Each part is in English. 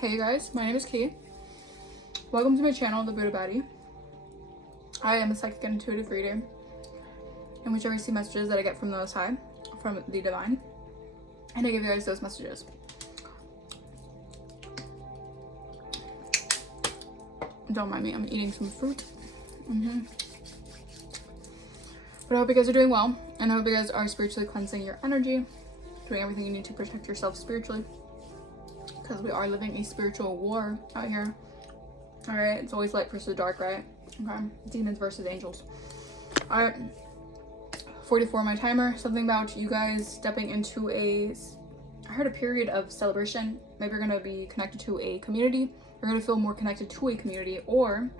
Hey you guys, my name is Key. Welcome to my channel, The Buddha Baddie. I am a psychic and intuitive reader in which I receive messages that I get from the Most High, from the Divine, and I give you guys those messages. Don't mind me, I'm eating some fruit. But I hope you guys are doing well, and I hope you guys are spiritually cleansing your energy, doing everything you need to protect yourself spiritually, because we are living a spiritual war out here. All right, it's always light versus dark, right? Okay, demons versus angels. All right, 44 my timer. Something about you guys stepping into I heard a period of celebration. Maybe you're gonna be connected to a community. You're gonna feel more connected to a community, or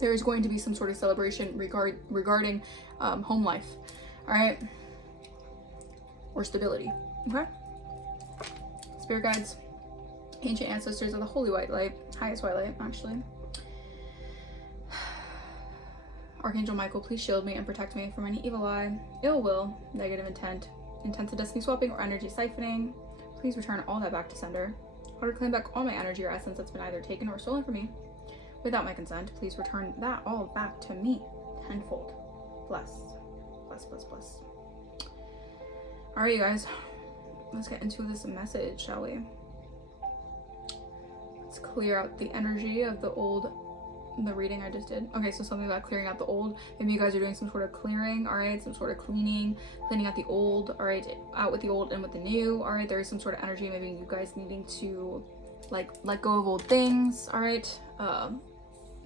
there is going to be some sort of celebration regarding home life. All right, or stability. Okay. Spirit guides, ancient ancestors of the holy white light, highest white light, actually. Archangel Michael, please shield me and protect me from any evil eye, ill will, negative intent, intensive destiny swapping, or energy siphoning. Please return all that back to sender. I reclaim back all my energy or essence that's been either taken or stolen from me without my consent. Please return that all back to me tenfold. Bless. Bless, bless, bless. All right, you guys. Let's get into this message, shall we? Let's clear out the energy of the reading I just did. Okay, so something about clearing out the old. Maybe you guys are doing some sort of clearing, all right? Some sort of cleaning out the old, all right? Out with the old and with the new, all right? There is some sort of energy, maybe you guys needing to like let go of old things, all right?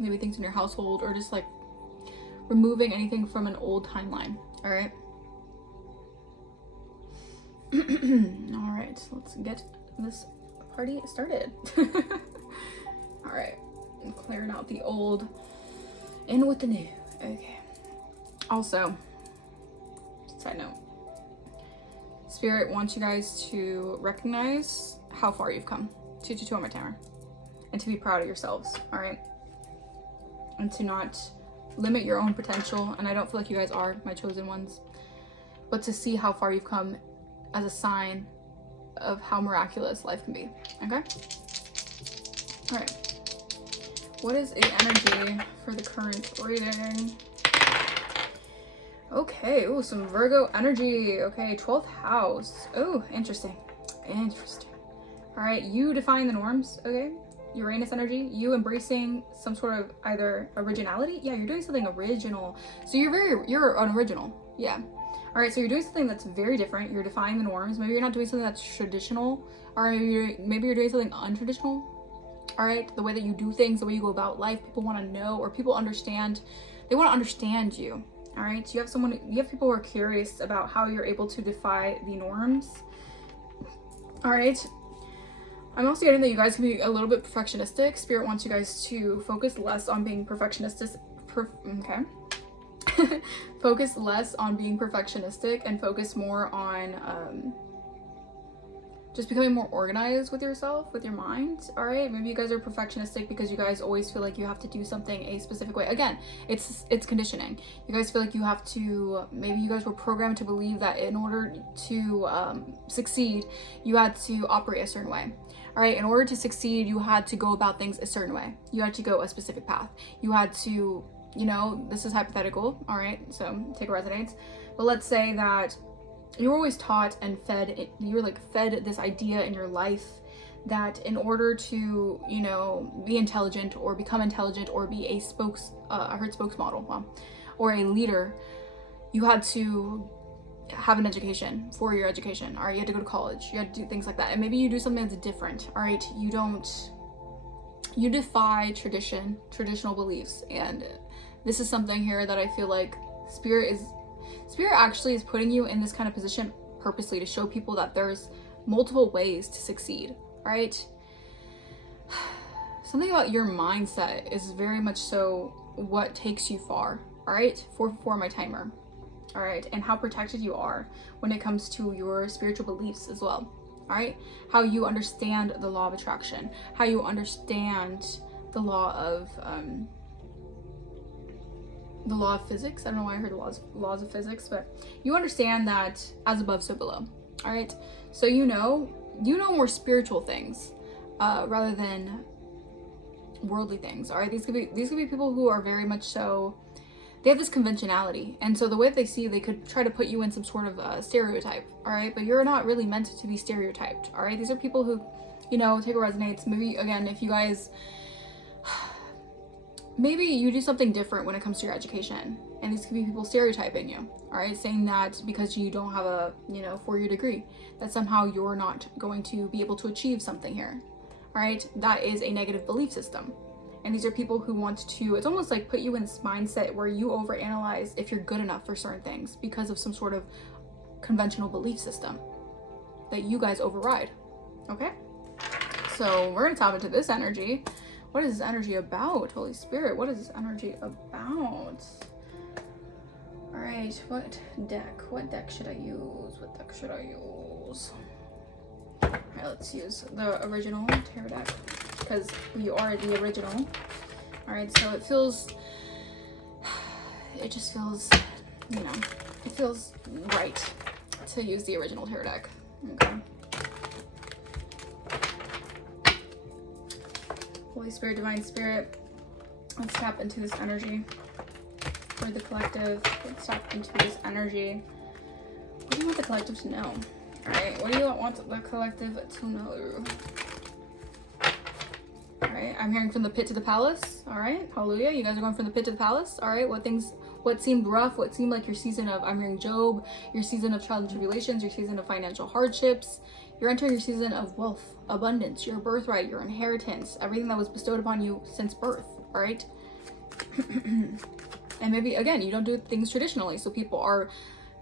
Maybe things in your household, or just like removing anything from an old timeline, all right? All right, let's get this party started. All right, I'm clearing out the old, in with the new. Okay. Also, side note, Spirit wants you guys to recognize how far you've come. 222 on my timer, and to be proud of yourselves. All right, and to not limit your own potential. And I don't feel like you guys are my chosen ones, but to see how far you've come as a sign of how miraculous life can be. Okay? All right. What is the energy for the current reading? Okay. Oh, some Virgo energy. Okay, 12th house. Oh, interesting. Interesting. All right, you define the norms. Okay? Uranus energy. You embracing some sort of either originality. Yeah, you're doing something original. So you're an original. Yeah. All right, so you're doing something that's very different. You're defying the norms. Maybe you're not doing something that's traditional, or maybe you're doing something untraditional. All right, the way that you do things, the way you go about life, people want to know, or people understand. They want to understand you. All right, so you have people who are curious about how you're able to defy the norms. All right, I'm also getting that you guys can be a little bit perfectionistic. Spirit wants you guys to focus less on being perfectionistic. Focus less on being perfectionistic and focus more on just becoming more organized with yourself, with your mind. All right, maybe you guys are perfectionistic because you guys always feel like you have to do something a specific way. Again, it's conditioning. You guys feel like you have to, maybe you guys were programmed to believe that in order to succeed, you had to operate a certain way. All right, in order to succeed, you had to go about things a certain way. You had to go a specific path. You had to, you know, this is hypothetical, all right, so take a resonates, but let's say that you were always taught and fed, you were like fed this idea in your life that in order to, you know, be intelligent or become intelligent or be a spokesmodel, well, or a leader, you had to have an education for your education. All right, you had to go to college, you had to do things like that. And maybe you do something that's different. All right, you defy traditional beliefs. And this is something here that I feel like Spirit actually is putting you in this kind of position purposely to show people that there's multiple ways to succeed. All right, something about your mindset is very much so what takes you far. All right, for my timer. All right, and how protected you are when it comes to your spiritual beliefs as well. All right, how you understand the law of attraction, how you understand the law of physics. I don't know why I heard laws of physics, but you understand that as above, so below. All right, so you know you know more spiritual things rather than worldly things. All right, these could be people who are very much so, they have this conventionality, and so the way that they see, they could try to put you in some sort of stereotype. All right, but you're not really meant to be stereotyped. All right, these are people who, you know, take what resonates. Maybe again, if you guys, maybe you do something different when it comes to your education, and these could be people stereotyping you. All right, saying that because you don't have a, you know, 4-year degree, that somehow you're not going to be able to achieve something here. All right, that is a negative belief system. And these are people who want to, it's almost like put you in this mindset where you overanalyze if you're good enough for certain things because of some sort of conventional belief system that you guys override. Okay, so we're gonna tap into this energy. What is this energy about? Holy Spirit, what is this energy about? All right, what deck should I use? What deck should I use? All right, let's use the original tarot deck because you are the original. All right, so it just feels, you know, it feels right to use the original tarot deck. Okay. Holy Spirit, Divine Spirit, let's tap into this energy for the collective. Let's tap into this energy. What do you want the collective to know? All right, what do you want the collective to know? All right, I'm hearing from the pit to the palace. All right, hallelujah. You guys are going from the pit to the palace. All right, what seemed rough, what seemed like your season of, I'm hearing Job, your season of trials and tribulations, your season of financial hardships. You're entering your season of wealth, abundance, your birthright, your inheritance, everything that was bestowed upon you since birth. All right. And maybe again, you don't do things traditionally, so people are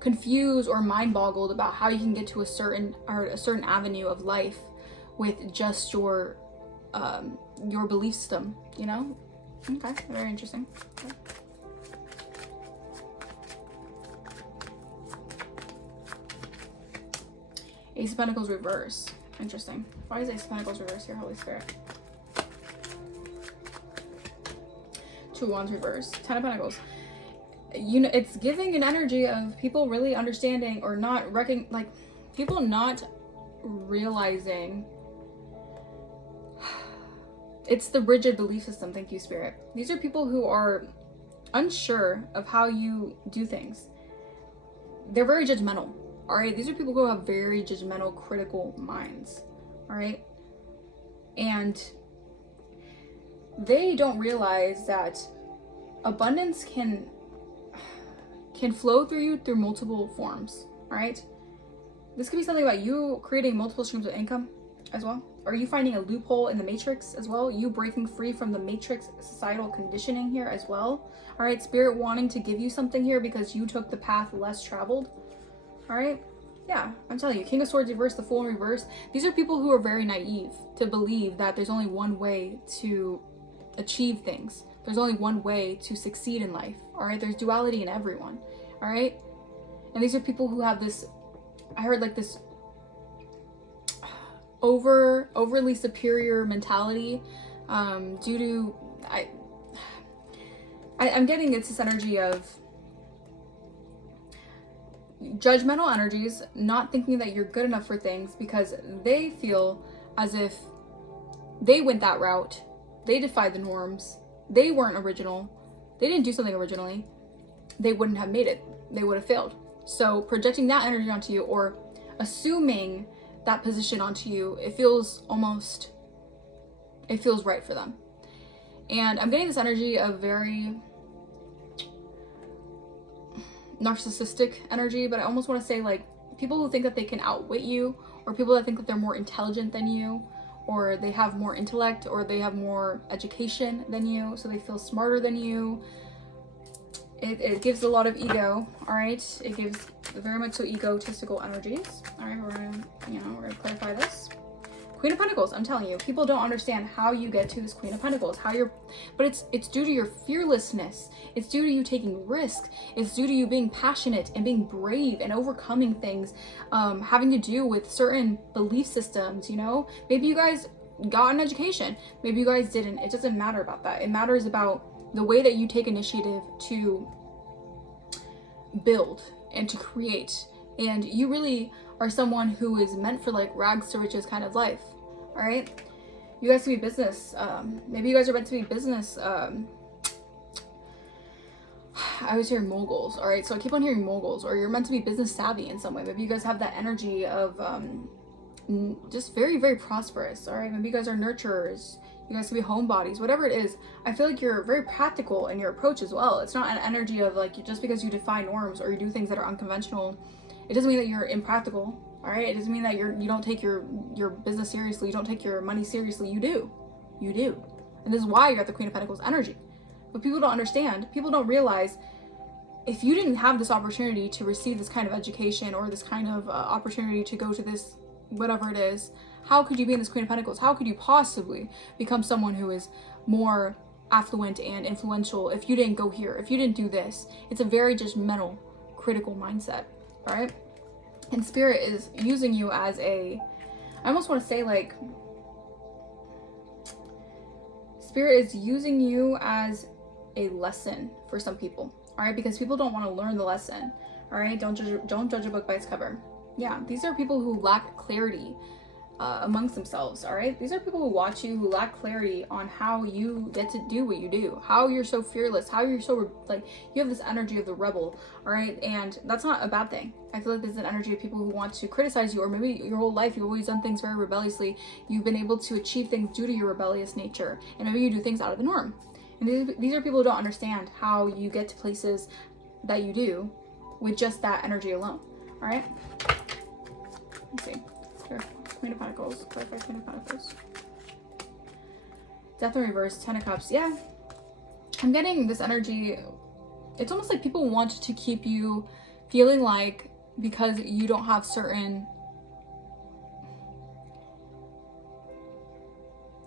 confused or mind boggled about how you can get to a certain avenue of life with just your belief system, you know? Okay, very interesting. Okay. Ace of Pentacles reverse. Interesting. Why is Ace of Pentacles reverse here, Holy Spirit? Two of Wands reverse. 10 of Pentacles. You know, it's giving an energy of people really understanding or not people not realizing. It's the rigid belief system. Thank you, Spirit. These are people who are unsure of how you do things. They're very judgmental. All right, these are people who have very judgmental, critical minds. All right, and they don't realize that abundance can flow through you through multiple forms. All right, this could be something about you creating multiple streams of income as well. Are you finding a loophole in the matrix as well? You breaking free from the matrix societal conditioning here as well. All right, Spirit wanting to give you something here because you took the path less traveled. All right, yeah, I'm telling you, King of Swords reverse, the Fool in reverse. These are people who are very naive to believe that there's only one way to achieve things. There's only one way to succeed in life. All right, there's duality in everyone. All right, and these are people who have this, I heard like this overly superior mentality due to I'm getting it's this energy of judgmental energies, not thinking that you're good enough for things because they feel as if they went that route, they defied the norms, they weren't original, they didn't do something originally, they wouldn't have made it, they would have failed. So projecting that energy onto you or assuming that position onto you, it feels right for them. And I'm getting this energy of very narcissistic energy, but I almost want to say like people who think that they can outwit you, or people that think that they're more intelligent than you, or they have more intellect, or they have more education than you, so they feel smarter than you. It gives a lot of ego. All right, it gives very much so egotistical energies. All right, we're gonna clarify this. Queen of Pentacles, I'm telling you, people don't understand how you get to this Queen of Pentacles, but it's due to your fearlessness. It's due to you taking risk. It's due to you being passionate and being brave and overcoming things, having to do with certain belief systems, you know? Maybe you guys got an education. Maybe you guys didn't. It doesn't matter about that. It matters about the way that you take initiative to build and to create. And you really are someone who is meant for like rags to riches kind of life. All right, you guys can be business. Maybe you guys are meant to be business. I was hearing moguls. All right, so I keep on hearing moguls, or you're meant to be business savvy in some way. Maybe you guys have that energy of just very, very prosperous. All right, maybe you guys are nurturers. You guys can be homebodies, whatever it is. I feel like you're very practical in your approach as well. It's not an energy of like, just because you defy norms or you do things that are unconventional, it doesn't mean that you're impractical. All right, it doesn't mean that you don't take your business seriously. You don't take your money seriously. You do, and this is why you're at the Queen of Pentacles energy. But people don't understand. People don't realize, if you didn't have this opportunity to receive this kind of education or this kind of opportunity to go to this, whatever it is, how could you be in this Queen of Pentacles? How could you possibly become someone who is more affluent and influential if you didn't go here, if you didn't do this? It's a very judgmental, critical mindset, all right? And Spirit is using you as a, I almost want to say like, Spirit is using you as a lesson for some people, all right? Because people don't want to learn the lesson, all right? Don't judge a book by its cover. Yeah, these are people who lack clarity amongst themselves, all right? These are people who watch you who lack clarity on how you get to do what you do, how you're so fearless, how you're so like, you have this energy of the rebel, all right? And that's not a bad thing. I feel like there's an energy of people who want to criticize you, or maybe your whole life you've always done things very rebelliously. You've been able to achieve things due to your rebellious nature, and maybe you do things out of the norm. And these are people who don't understand how you get to places that you do with just that energy alone, all right? Let's see. Here, Queen of Pentacles, clarify Queen of Pentacles. Death in reverse, 10 of Cups. Yeah, I'm getting this energy. It's almost like people want to keep you feeling like, because you don't have certain,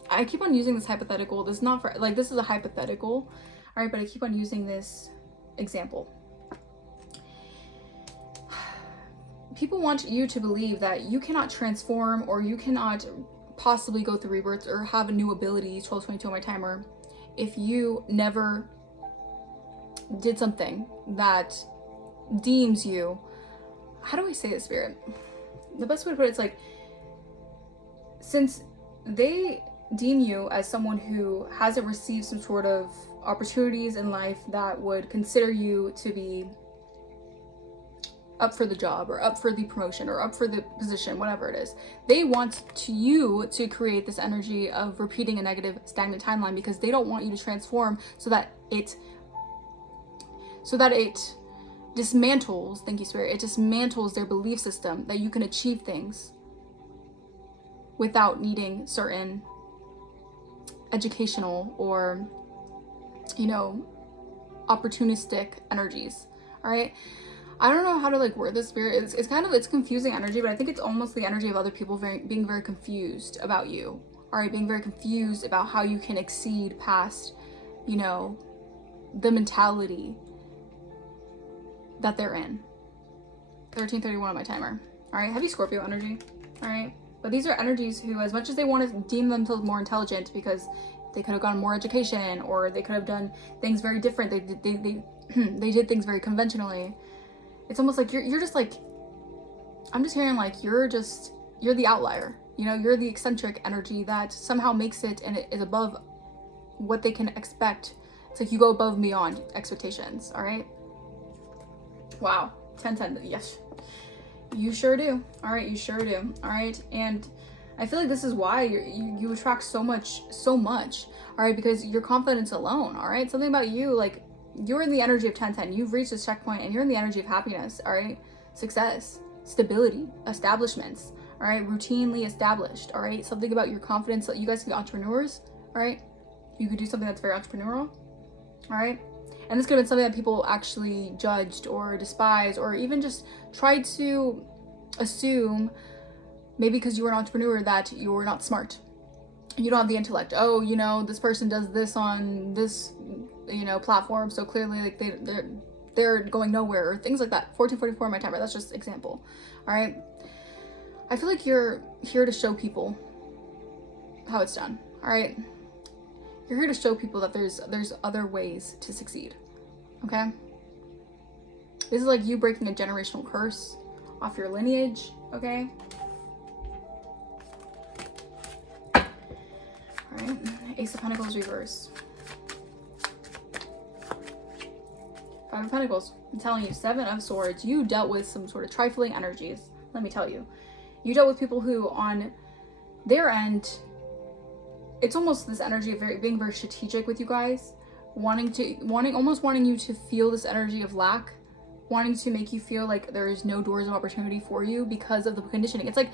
I keep on using this hypothetical. This is not for, like, this is a hypothetical, all right, but I keep on using this example. People want you to believe that you cannot transform, or you cannot possibly go through rebirths or have a new ability, 1222 on my timer, if you never did something that deems you, how do I say this, Spirit? The best way to put it is like, since they deem you as someone who hasn't received some sort of opportunities in life that would consider you to be up for the job or up for the promotion or up for the position, whatever it is, they want you to create this energy of repeating a negative stagnant timeline, because they don't want you to transform so that it dismantles, thank you, Spirit, it dismantles their belief system that you can achieve things without needing certain educational or, you know, opportunistic energies, all right? I don't know how to like word this, Spirit. It's kind of, it's confusing energy, but I think it's almost the energy of other people being very confused about you, all right? Being very confused about how you can exceed past, you know, the mentality that they're in. 1331 on my timer. All right, heavy Scorpio energy. All right, but these are energies who, as much as they want to deem themselves more intelligent because they could have gotten more education, or they could have done things very different, they did things very conventionally. It's almost like you're just like, I'm just hearing like you're the outlier. You know, you're the eccentric energy that somehow makes it, and it is above what they can expect. It's like you go above and beyond expectations. All right. Wow. 10-10. Yes, you sure do. All right, you sure do. All right, and I feel like this is why you attract so much. All right, because your confidence alone. All right, something about you, like, you're in the energy of 10-10. You've reached this checkpoint, and you're in the energy of happiness. All right, success, stability, establishments. All right, routinely established. All right, something about your confidence. That you guys can be entrepreneurs. All right, you could do something that's very entrepreneurial. All right. And this could have been something that people actually judged or despised, or even just tried to assume, maybe because you were an entrepreneur, that you were not smart. You don't have the intellect. Oh, you know, this person does this on this, you know, platform, so clearly like they're going nowhere, or things like that. 1444 on my timer. That's just an example. All right. I feel like you're here to show people how it's done. All right. You're here to show people that there's other ways to succeed, okay? This is like you breaking a generational curse off your lineage, okay? All right, Ace of Pentacles reverse. Five of Pentacles. I'm telling you, Seven of Swords. You dealt with some sort of trifling energies. Let me tell you. You dealt with people who, on their end, it's almost this energy of being very strategic with you guys, almost wanting you to feel this energy of lack, wanting to make you feel like there is no doors of opportunity for you because of the conditioning. It's like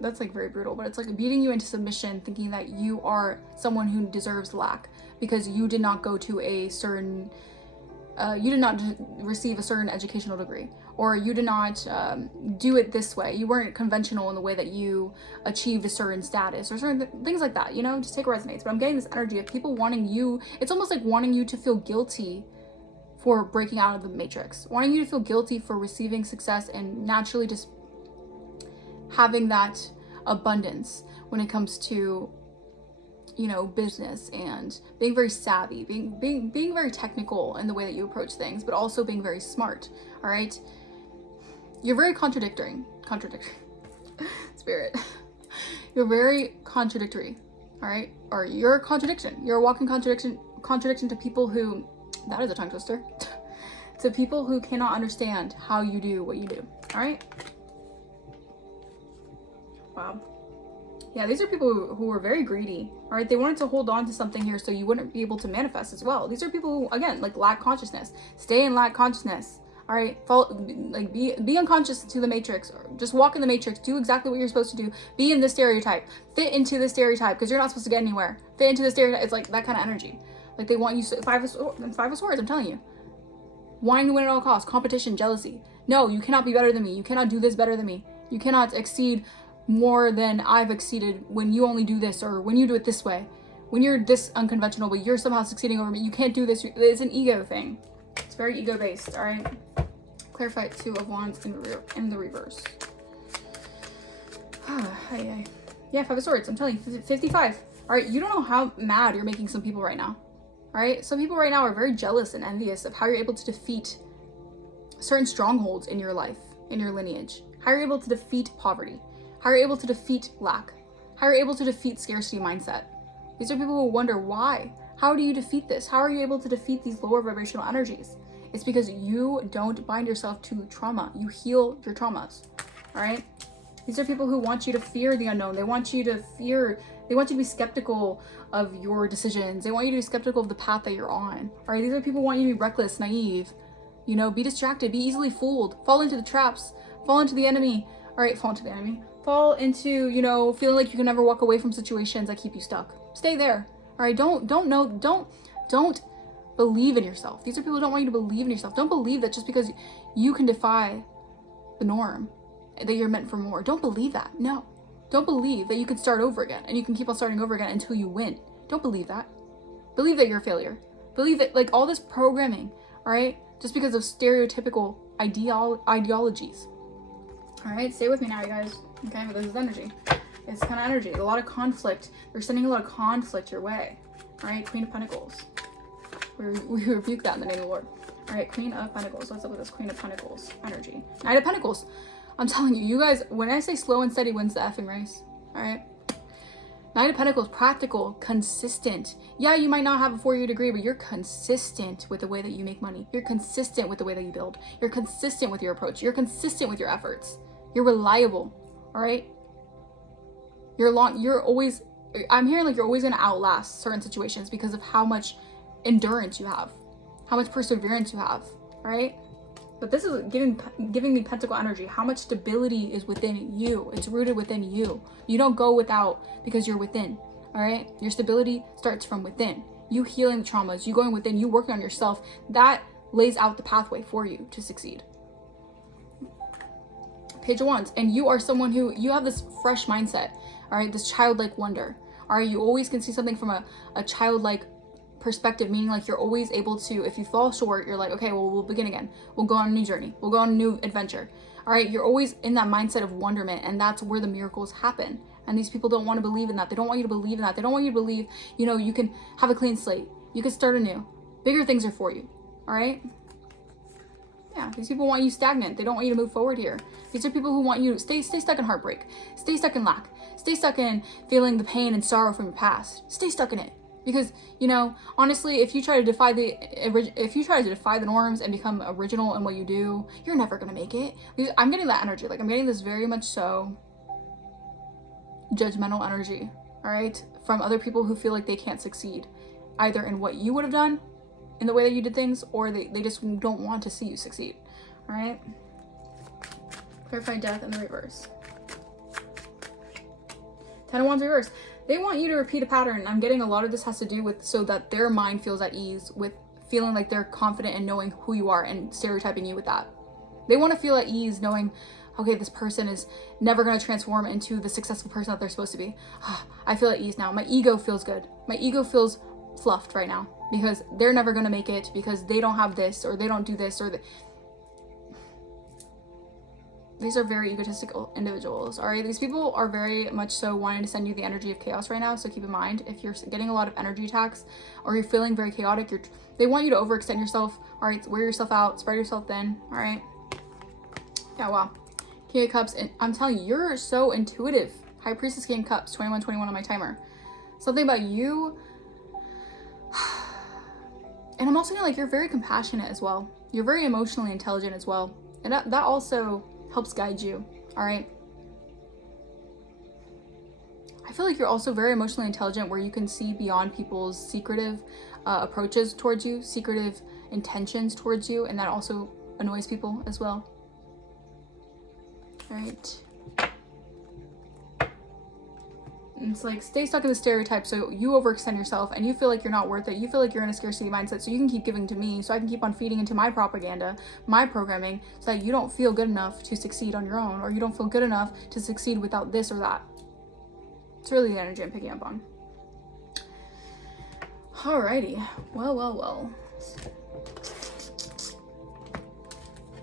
that's like very brutal, but it's like beating you into submission, thinking that you are someone who deserves lack because you did not go to a certain, you did not receive a certain educational degree, or you did not do it this way. You weren't conventional in the way that you achieved a certain status or certain things like that, you know, just take what resonates. But I'm getting this energy of people wanting you, it's almost like wanting you to feel guilty for breaking out of the matrix, wanting you to feel guilty for receiving success and naturally just having that abundance when it comes to, you know, business and being very savvy, being very technical in the way that you approach things, but also being very smart. All right, you're very contradictory Spirit. You're very contradictory. All right, or you're a contradiction. You're a walking contradiction to people who, that is a tongue twister, to people who cannot understand how you do what you do. All right. Wow. Yeah, these are people who are very greedy. All right, they wanted to hold on to something here so you wouldn't be able to manifest as well. These are people who, again, like lack consciousness. Stay in lack consciousness. All right, be unconscious to the matrix, or just walk in the matrix. Do exactly what you're supposed to do. Be in the stereotype. Fit into the stereotype because you're not supposed to get anywhere. Fit into the stereotype. It's like that kind of energy. Like they want you. Five of Swords. I'm telling you. Wanting to win at all costs. Competition, jealousy. No, you cannot be better than me. You cannot do this better than me. You cannot exceed more than I've exceeded when you only do this, or when you do it this way, when you're this unconventional but you're somehow succeeding over me. You can't do this. It's an ego thing. It's very ego based. All right, clarify. Two of Wands in the reverse. Yeah, Five of Swords. I'm telling you, 55. All right, you don't know how mad you're making some people right now. All right, some people right now are very jealous and envious of how you're able to defeat certain strongholds in your life, in your lineage, how you're able to defeat poverty, how you're able to defeat lack, how you're able to defeat scarcity mindset. These are people who wonder why. How do you defeat this? How are you able to defeat these lower vibrational energies? It's because you don't bind yourself to trauma. You heal your traumas. All right? These are people who want you to fear the unknown. They want you to be skeptical of your decisions. They want you to be skeptical of the path that you're on. All right? These are people who want you to be reckless, naive, you know, be distracted, be easily fooled, fall into the traps, fall into the enemy. All right, fall into the enemy. Fall into, you know, feeling like you can never walk away from situations that keep you stuck. Stay there. All right, don't believe in yourself. These are people who don't want you to believe in yourself. Don't believe that just because you can defy the norm, that you're meant for more. Don't believe that. No. Don't believe that you can start over again and you can keep on starting over again until you win. Don't believe that. Believe that you're a failure. Believe that, like, all this programming, all right, just because of stereotypical ideologies. All right, stay with me now, you guys. Okay, but this is energy. It's kind of energy. A lot of conflict. They're sending a lot of conflict your way. All right, Queen of Pentacles. We rebuke that in the name of the Lord. All right, Queen of Pentacles. What's up with this Queen of Pentacles energy? Knight of Pentacles. I'm telling you, you guys, when I say slow and steady wins the effing race. All right. Knight of Pentacles, practical, consistent. Yeah, you might not have a 4-year degree, but you're consistent with the way that you make money. You're consistent with the way that you build. You're consistent with your approach. You're consistent with your efforts. You're reliable. All right. You're always, I'm hearing like you're always going to outlast certain situations because of how much endurance you have, how much perseverance you have. All right. But this is giving me pentacle energy. How much stability is within you. It's rooted within you. You don't go without because you're within. All right. Your stability starts from within. You healing the traumas, you going within, you working on yourself. That lays out the pathway for you to succeed. Page of Wands. And you are someone who, you have this fresh mindset. All right. This childlike wonder. All right. You always can see something from a childlike perspective, meaning like you're always able to, if you fall short, you're like, okay, well, we'll begin again. We'll go on a new journey. We'll go on a new adventure. All right. You're always in that mindset of wonderment, and that's where the miracles happen. And these people don't want to believe in that. They don't want you to believe in that. They don't want you to believe, you know, you can have a clean slate. You can start anew. Bigger things are for you. All right. Yeah, these people want you stagnant. They don't want you to move forward here. These are people who want you to stay stuck in heartbreak, stay stuck in lack, stay stuck in feeling the pain and sorrow from your past. Stay stuck in it. Because, you know, honestly, if you try to defy the norms and become original in what you do, you're never gonna make it. Because I'm getting that energy. Like, I'm getting this very much so judgmental energy, all right, from other people who feel like they can't succeed, either in what you would have done, in the way that you did things, or they just don't want to see you succeed. All right. Clarify death in the reverse. 10 of Wands reverse. They want you to repeat a pattern. I'm getting a lot of this has to do with so that their mind feels at ease with feeling like they're confident in knowing who you are and stereotyping you with that. They want to feel at ease knowing, okay, this person is never going to transform into the successful person that they're supposed to be. I feel at ease now. My ego feels good. My ego feels fluffed right now because they're never going to make it because they don't have this or they don't do this or these are very egotistical individuals, all right? These people are very much so wanting to send you the energy of chaos right now, so keep in mind, if you're getting a lot of energy attacks or you're feeling very chaotic, they want you to overextend yourself, all right? Wear yourself out, spread yourself thin, all right? Yeah, wow. King of Cups, and I'm telling you, you're so intuitive. High Priestess, King of Cups, 21 on my timer. Something about you, and I'm also feeling like you're very compassionate as well. You're very emotionally intelligent as well, and that also helps guide you, all right? I feel like you're also very emotionally intelligent where you can see beyond people's secretive approaches towards you, secretive intentions towards you, and that also annoys people as well. All right. And it's like, stay stuck in the stereotype, so you overextend yourself and you feel like you're not worth it. You feel like you're in a scarcity mindset, so you can keep giving to me, so I can keep on feeding into my propaganda, my programming, so that you don't feel good enough to succeed on your own, or you don't feel good enough to succeed without this or that. It's really the energy I'm picking up on. Alrighty. Well.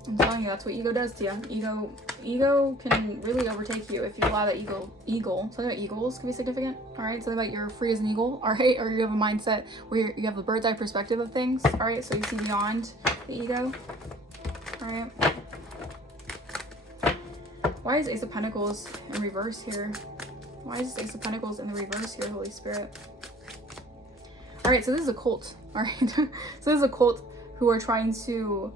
I'm telling you, that's what ego does to you. Ego can really overtake you if you allow that eagle. Something about eagles can be significant, all right? Something about you're free as an eagle, all right? Or you have a mindset where you have a bird's eye perspective of things, all right? So you see beyond the ego, all right? Why is Ace of Pentacles in reverse here? Why is Ace of Pentacles in the reverse here, Holy Spirit? All right, so this is a cult, all right? So this is a cult who are trying to,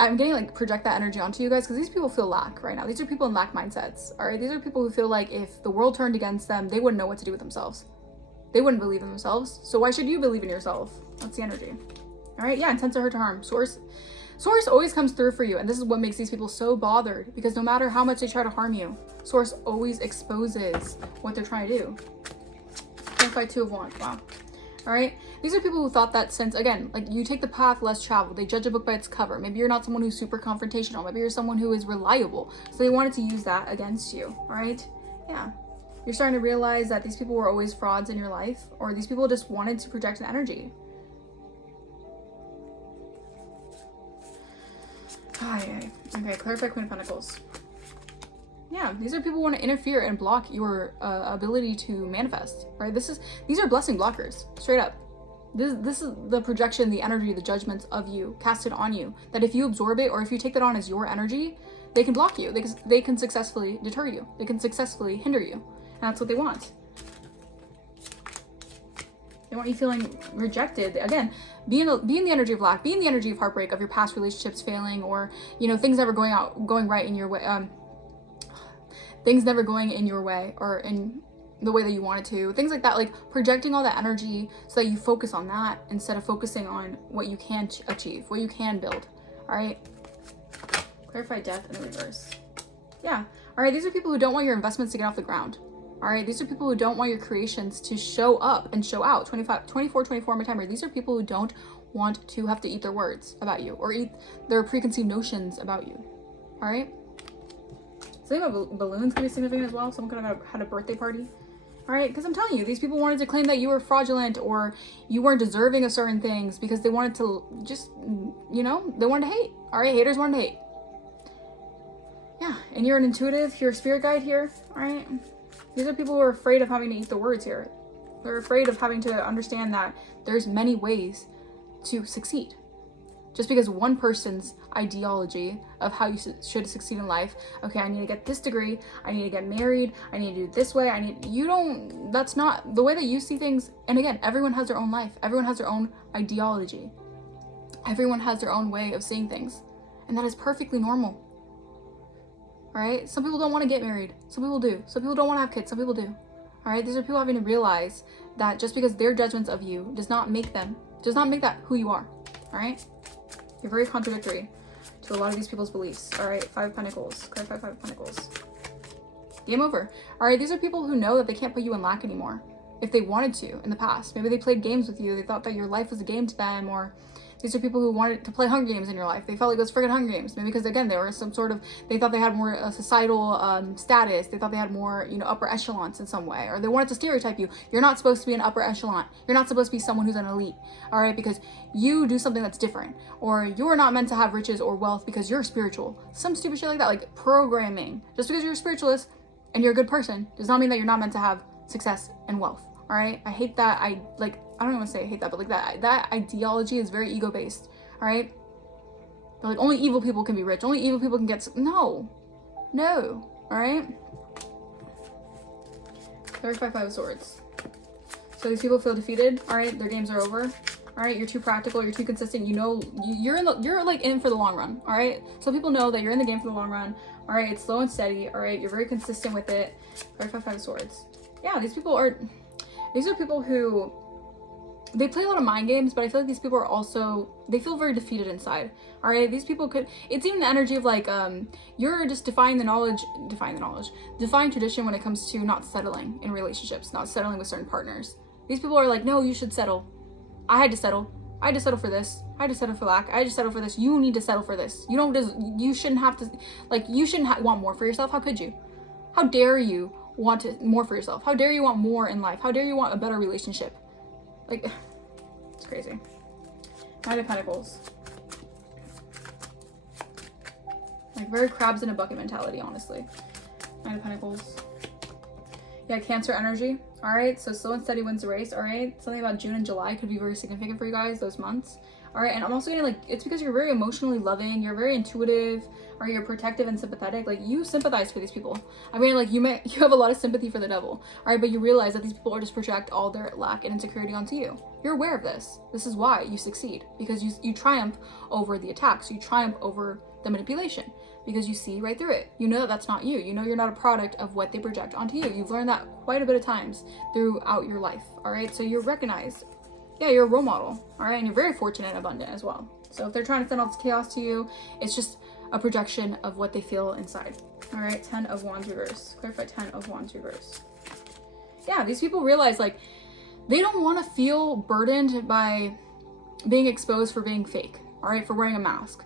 I'm getting like project that energy onto you guys because these people feel lack right now. These are people in lack mindsets, all right? These are people who feel like if the world turned against them, they wouldn't know what to do with themselves. They wouldn't believe in themselves. So why should you believe in yourself? That's the energy. All right, yeah, intent to hurt to harm. Source always comes through for you, and this is what makes these people so bothered because no matter how much they try to harm you, Source always exposes what they're trying to do. Defy 2 of Wands, wow. All right, these are people who thought that since, again, like you take the path less traveled, they judge a book by its cover. Maybe you're not someone who's super confrontational. Maybe you're someone who is reliable. So they wanted to use that against you, all right? Yeah. You're starting to realize that these people were always frauds in your life, or these people just wanted to project an energy. Okay, clarify Queen of Pentacles. Yeah, these are people who want to interfere and block your ability to manifest, right? These are blessing blockers, straight up. This is the projection, the energy, the judgments of you casted on you, that if you absorb it or if you take that on as your energy, they can block you. They can successfully deter you. They can successfully hinder you. And that's what they want. They want you feeling rejected. Again, be in the energy of lack, be in the energy of heartbreak, of your past relationships failing, or, you know, things never going right in your way. Things never going in your way or in the way that you wanted to. Things like that, like projecting all that energy so that you focus on that instead of focusing on what you can achieve, what you can build. All right. Clarify death in the reverse. Yeah. All right. These are people who don't want your investments to get off the ground. All right. These are people who don't want your creations to show up and show out. 24 on my timer. These are people who don't want to have to eat their words about you or eat their preconceived notions about you. All right. Something about balloons can be significant as well. Someone could have had a birthday party. All right, because I'm telling you, these people wanted to claim that you were fraudulent or you weren't deserving of certain things because they wanted to just, you know, they wanted to hate. All right, haters wanted to hate. Yeah, and you're an intuitive, you're a spirit guide here. All right, these are people who are afraid of having to eat the words here. They're afraid of having to understand that there's many ways to succeed, Just because one person's ideology of how you should succeed in life, okay, I need to get this degree, I need to get married, I need to do it this way, that's not the way that you see things. And again, everyone has their own life. Everyone has their own ideology. Everyone has their own way of seeing things. And that is perfectly normal. All right? Some people don't want to get married. Some people do. Some people don't want to have kids. Some people do. All right? These are people having to realize that just because their judgments of you does not make that who you are. All right? You're very contradictory to a lot of these people's beliefs. All right? 5 of Pentacles. Clarify 5 of Pentacles. Game over. All right? These are people who know that they can't put you in lack anymore. If they wanted to in the past. Maybe they played games with you. They thought that your life was a game to them, or these are people who wanted to play Hunger Games in your life. They felt like it was friggin' Hunger Games. Maybe because, again, they were they thought they had more societal status. They thought they had more, upper echelons in some way. Or they wanted to stereotype you. You're not supposed to be an upper echelon. You're not supposed to be someone who's an elite. All right? Because you do something that's different. Or you're not meant to have riches or wealth because you're spiritual. Some stupid shit like that. Like programming. Just because you're a spiritualist and you're a good person does not mean that you're not meant to have success and wealth. All right? I hate that. I don't even want to say I hate that, but like that ideology is very ego-based. All right? They're like, only evil people can be rich. Only evil people can get... No. All right? 35 Five of Swords. So these people feel defeated. All right? Their games are over. All right? You're too practical. You're too consistent. You're like in for the long run. All right? So people know that you're in the game for the long run. All right? It's slow and steady. All right? You're very consistent with it. 35 Five of Swords. Yeah, these are people who... They play a lot of mind games, but I feel like these people are also, they feel very defeated inside. All right, these people it's even the energy of like, you're just defying tradition when it comes to not settling in relationships, not settling with certain partners. These people are like, no, you should settle. I had to settle for this. I had to settle for lack. I had to settle for this. You need to settle for this. You shouldn't have to, like, you shouldn't want more for yourself. How could you? How dare you want more for yourself? How dare you want more in life? How dare you want a better relationship? Like, it's crazy. 9 of Pentacles. Like, very crabs in a bucket mentality, honestly. 9 of Pentacles. Yeah, Cancer energy. All right, so slow and steady wins the race. All right, something about June and July could be very significant for you guys, those months. All right, and I'm also getting, like, it's because you're very emotionally loving, you're very intuitive, or you're protective and sympathetic. Like, you sympathize for these people. I mean, like, you have a lot of sympathy for the devil. All right, but you realize that these people are just project all their lack and insecurity onto you. You're aware of this. This is why you succeed, because you triumph over the attacks. You triumph over the manipulation, because you see right through it. You know that that's not you. You know you're not a product of what they project onto you. You've learned that quite a bit of times throughout your life. All right, so you're recognized. Yeah, you're a role model, all right? And you're very fortunate and abundant as well. So if they're trying to send all this chaos to you, it's just a projection of what they feel inside. All right, 10 of Wands reverse. Clarify 10 of Wands reverse. Yeah, these people realize, like, they don't want to feel burdened by being exposed for being fake, all right? For wearing a mask,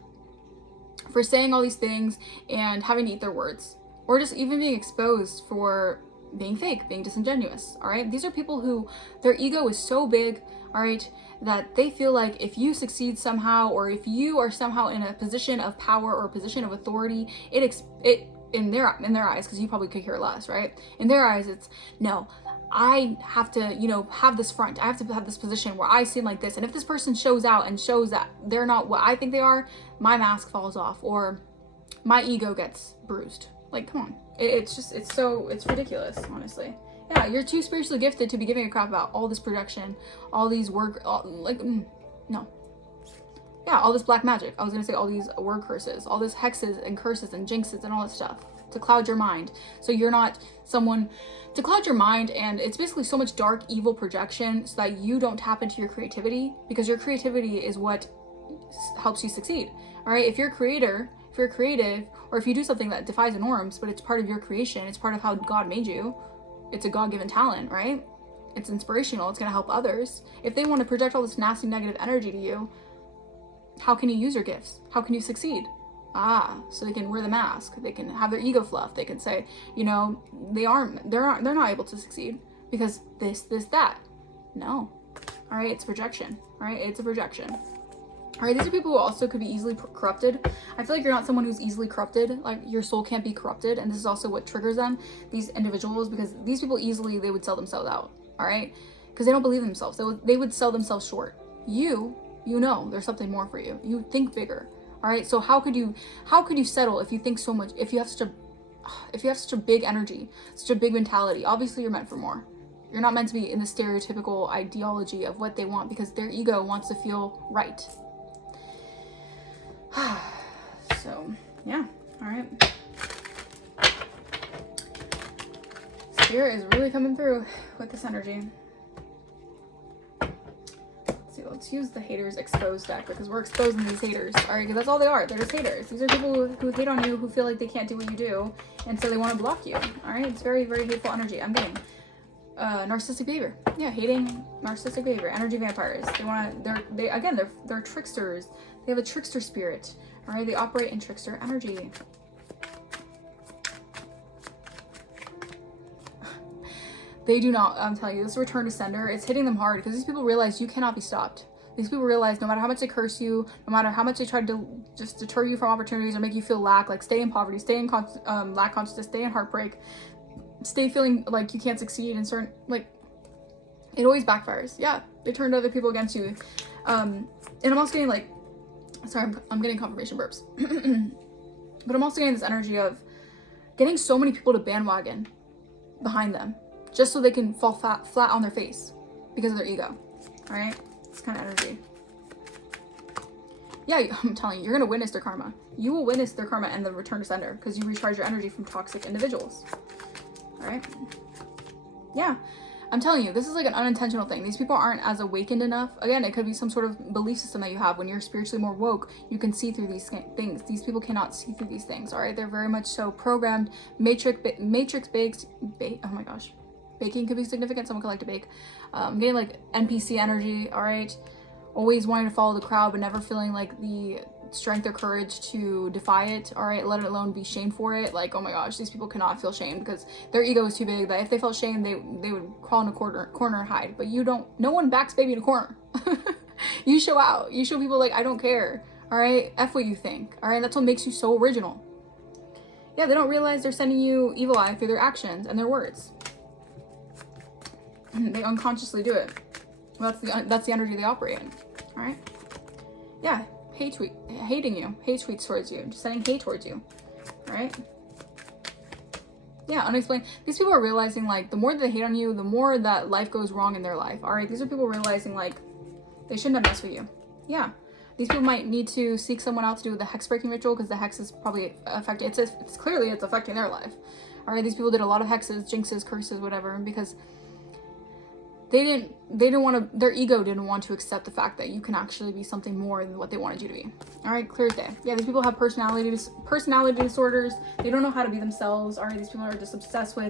for saying all these things and having to eat their words, or just even being exposed for being fake, being disingenuous, all right? These are people who their ego is so big, all right, that they feel like if you succeed somehow, or if you are somehow in a position of power or a position of authority, it in their eyes, because you probably could care less, right? In their eyes, it's, no, I have to, have this front. I have to have this position where I seem like this. And if this person shows out and shows that they're not what I think they are, my mask falls off, or my ego gets bruised. Like, come on. It's ridiculous, honestly. Yeah, you're too spiritually gifted to be giving a crap about all this projection, all these no. Yeah, all this black magic. I was gonna say all these word curses, all this hexes and curses and jinxes and all that stuff to cloud your mind. So you're not someone to cloud your mind, and it's basically so much dark, evil projection so that you don't tap into your creativity, because your creativity is what helps you succeed. All right, if you're creative, or if you do something that defies the norms, but it's part of your creation, it's part of how God made you, it's a God-given talent, right? It's inspirational, it's gonna help others. If they want to project all this nasty negative energy to you, how can you use your gifts? How can you succeed? So they can wear the mask, they can have their ego fluff, they can say, they're not able to succeed because this, that. No. All right, it's projection. All right, it's a projection. All right, these are people who also could be easily corrupted. I feel like you're not someone who's easily corrupted. Like, your soul can't be corrupted, and this is also what triggers them, these individuals, because these people easily, they would sell themselves out, all right? Because they don't believe in themselves. They would sell themselves short. You You know there's something more for you. You think bigger. All right. So how could you settle if you think so much, if you have such a big energy, such a big mentality? Obviously you're meant for more. You're not meant to be in the stereotypical ideology of what they want, because their ego wants to feel right. So yeah. All right. Spirit is really coming through with this energy. Let's use the haters exposed deck, because we're exposing these haters. All right, because that's all they are. They're just haters. These are people who hate on you, who feel like they can't do what you do, and so they want to block you. All right, it's very, very hateful energy. I'm getting narcissistic behavior. Yeah, hating, narcissistic behavior. Energy vampires. They're tricksters. They have a trickster spirit. All right, they operate in trickster energy. They do not, I'm telling you, this return to sender, it's hitting them hard, because these people realize you cannot be stopped. These people realize no matter how much they curse you, no matter how much they try to just deter you from opportunities or make you feel lack, like stay in poverty, stay in lack consciousness, stay in heartbreak, stay feeling like you can't succeed in certain, like, it always backfires. Yeah, they turn to other people against you. And I'm also getting like, sorry, I'm getting confirmation burps. But I'm also getting this energy of getting so many people to bandwagon behind them, just so they can fall flat on their face because of their ego. All right, this kind of energy. Yeah, I'm telling you, you're gonna witness their karma. You will witness their karma and the return to sender, because you recharge your energy from toxic individuals. All right. Yeah, I'm telling you, this is like an unintentional thing. These people aren't as awakened enough. Again, it could be some sort of belief system that you have. When you're spiritually more woke, you can see through these things. These people cannot see through these things. All right, they're very much so programmed, matrix baked. Oh my gosh. Baking could be significant. Someone could like to bake. I'm getting like NPC energy. All right, always wanting to follow the crowd, but never feeling like the strength or courage to defy it. All right, let it alone be shamed for it. Like, oh my gosh, these people cannot feel shamed, because their ego is too big. That if they felt shame, they would crawl in a corner and hide. But you don't. No one backs baby in a corner. You show out. You show people like, I don't care. All right, F what you think. All right, that's what makes you so original. Yeah, they don't realize they're sending you evil eye through their actions and their words. They unconsciously do it. Well, that's the energy they operate in. All right. Yeah, hating you, hate tweets towards you, just sending hate towards you. All right. Yeah, unexplained. These people are realizing like the more that they hate on you, the more that life goes wrong in their life. All right. These are people realizing like they shouldn't have messed with you. Yeah. These people might need to seek someone out to do the hex breaking ritual, because the hex is probably affecting. It's clearly it's affecting their life. All right. These people did a lot of hexes, jinxes, curses, whatever, because they didn't want to, their ego didn't want to accept the fact that you can actually be something more than what they wanted you to be. All right, clear as day. Yeah, these people have personality disorders. They don't know how to be themselves. All right, these people are just obsessed with